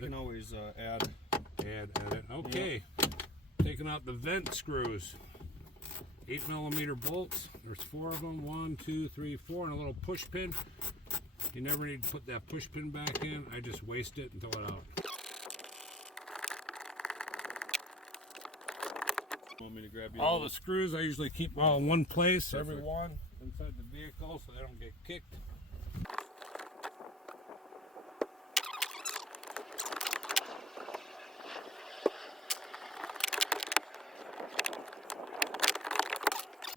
You can always add it. Okay, taking out the vent screws. 8mm bolts. There's 4 of them. 1, 2, 3, 4, and a little push pin. You never need to put that push pin back in. I just waste it and throw it out. Want me to grab you? All the screws I usually keep all in one place. Every one inside the vehicle so they don't get kicked.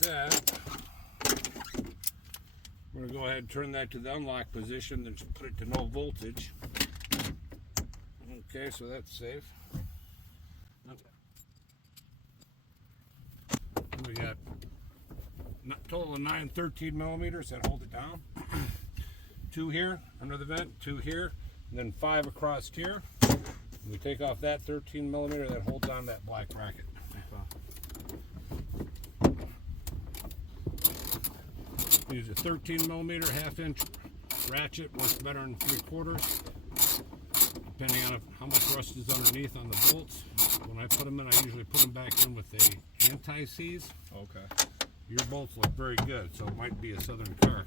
That I'm going to go ahead and turn that to the unlock position and just put it to no voltage. Okay, so that's safe. We got a total of 9 13mm that hold it down. 2 here under the vent, 2 here, and then 5 across here. We take off that 13mm that holds on that black bracket. Use a 13mm 1/2-inch ratchet, works better than 3/4, depending on how much rust is underneath on the bolts. When I put them in, I usually put them back in with a anti-seize. Okay. Your bolts look very good, so it might be a Southern car.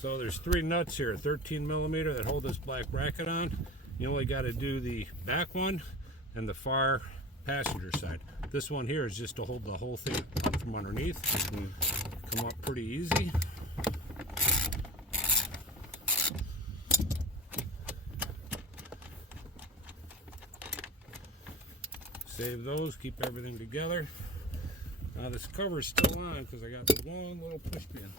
So there's 3 nuts here, 13mm that hold this black bracket on. You only got to do the back one and the far passenger side. This one here is just to hold the whole thing from underneath. Come up pretty easy. Save those, keep everything together. Now this cover is still on because I got the one little push pin.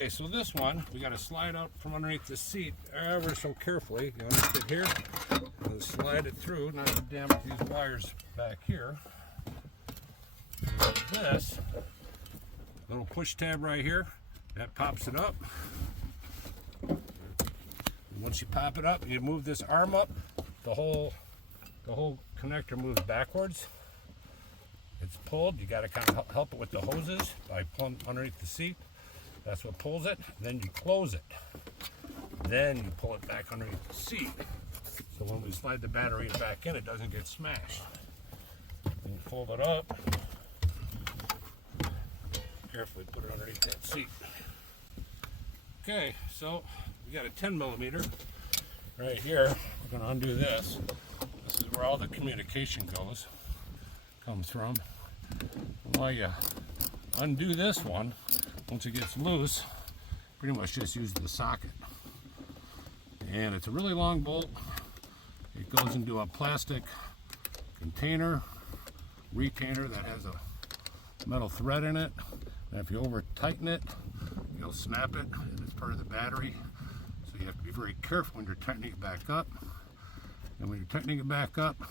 Okay, so this one, we got to slide out from underneath the seat ever so carefully. You want to sit here and slide it through, not to damage these wires back here. And this little push tab right here, that pops it up. And once you pop it up, you move this arm up, the whole connector moves backwards. It's pulled. You got to kind of help it with the hoses by pulling underneath the seat. That's what pulls it. Then you close it. Then you pull it back underneath the seat. So when we slide the battery back in, it doesn't get smashed. And you fold it up. Carefully put it underneath that seat. Okay, so we got a 10mm right here. We're going to undo this. This is where all the communication comes from. While you undo this one, once it gets loose, pretty much just use the socket. And it's a really long bolt. It goes into a plastic container, retainer that has a metal thread in it. And if you over tighten it, you'll snap it, and it's part of the battery. So you have to be very careful when you're tightening it back up. And when you're tightening it back up,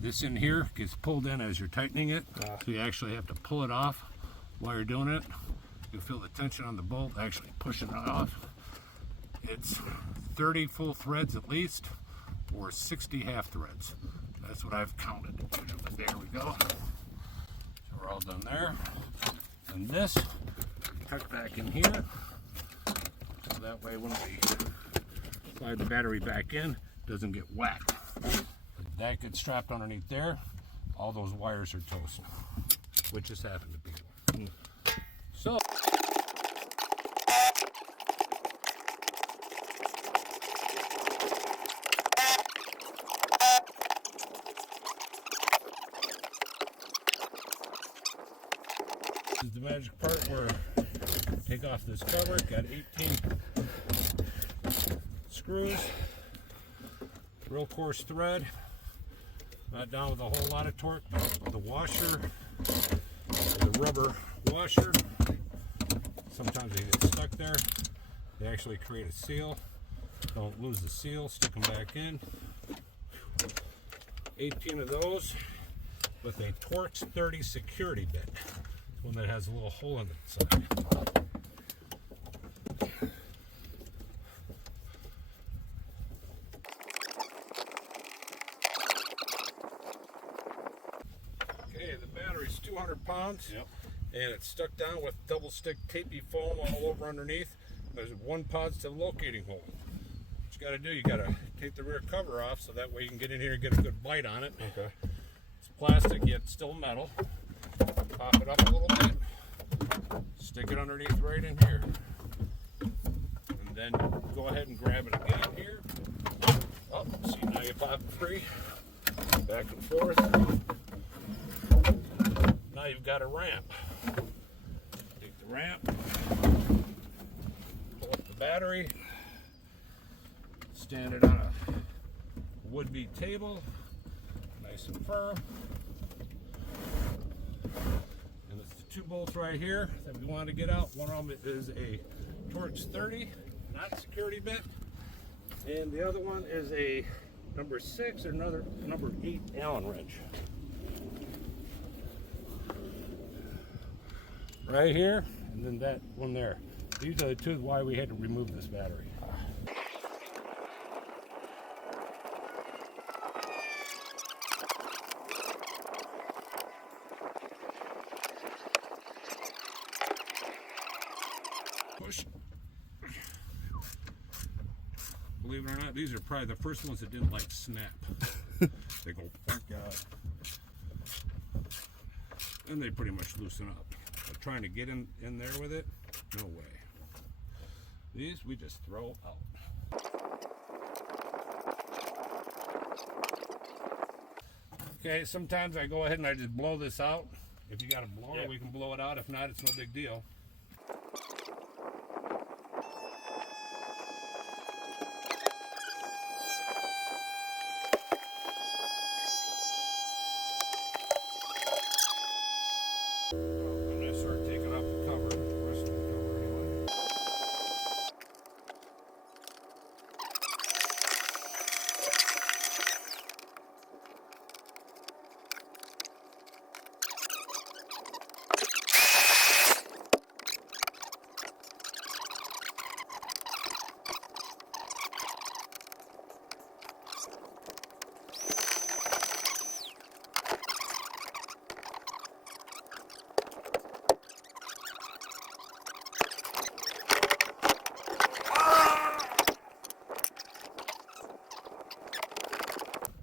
this in here gets pulled in as you're tightening it, so you actually have to pull it off while you're doing it. You feel the tension on the bolt actually pushing it off. It's 30 full threads at least, or 60 half threads. That's what I've counted. There we go. So we're all done there. And this, tuck back in here, so that way when we slide the battery back in, it doesn't get whacked. That gets strapped underneath there. All those wires are toast, which just happened to be. So this is the magic part where take off this cover. Got 18 screws, real coarse thread, not down with a whole lot of torque. The washer, the rubber washer, sometimes they get stuck there. They actually create a seal. Don't lose the seal, stick them back in. 18 of those with a Torx 30 security bit, one that has a little hole in the side. Okay, the battery's 200 pounds. Yep. And it's stuck down with double stick tapey foam all over underneath. There's one positive locating hole. What you got to do, you got to take the rear cover off so that way you can get in here and get a good bite on it. Okay. It's plastic yet still metal. Pop it up a little bit. Stick it underneath right in here. And then go ahead and grab it again here. Oh, see, now you pop it free. Back and forth. Now you've got a ramp. Take the ramp. Pull up the battery. Stand it on a would-be table, nice and firm. And it's the two bolts right here that we want to get out. One of them is a Torx 30, not security bit, and the other one is a number 6 or another number 8 Allen wrench. Right here, and then that one there. These are the two why we had to remove this battery. Push. Believe it or not, these are probably the first ones that didn't like snap. They go, Thank God. and they pretty much loosen up. But trying to get in there with it, no way. These we just throw out. Okay, sometimes I go ahead and I just blow this out. If you got a blower, Yeah. we can blow it out. If not, it's no big deal. I'm going to start taking off the cover, the rest of the cover anyway.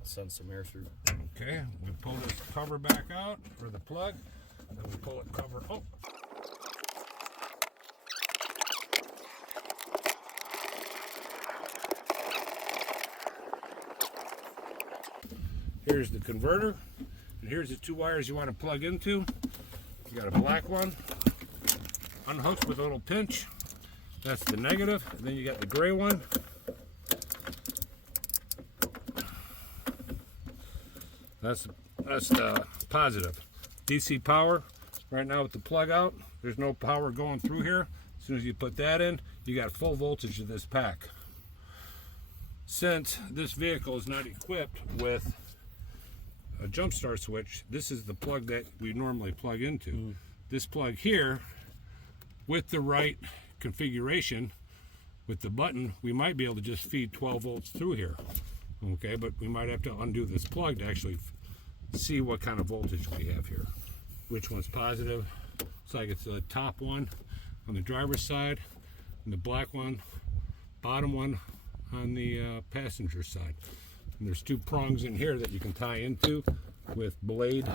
Send some air through. Okay, we pull this cover back out for the plug, and we pull it cover. Oh. Here's the converter, and here's the two wires you want to plug into. You got a black one, unhooked with a little pinch. That's the negative, and then you got the gray one. That's the positive. DC power. Right now with the plug out, there's no power going through here. As soon as you put that in, you got full voltage of this pack. Since this vehicle is not equipped with a jump start switch, this is the plug that we normally plug into. This plug here, with the right configuration, with the button, we might be able to just feed 12 volts through here. Okay, but we might have to undo this plug to actually see what kind of voltage we have here. Which one's positive? Looks like it's the top one on the driver's side, and the black one, bottom one on the passenger side. And there's two prongs in here that you can tie into with blade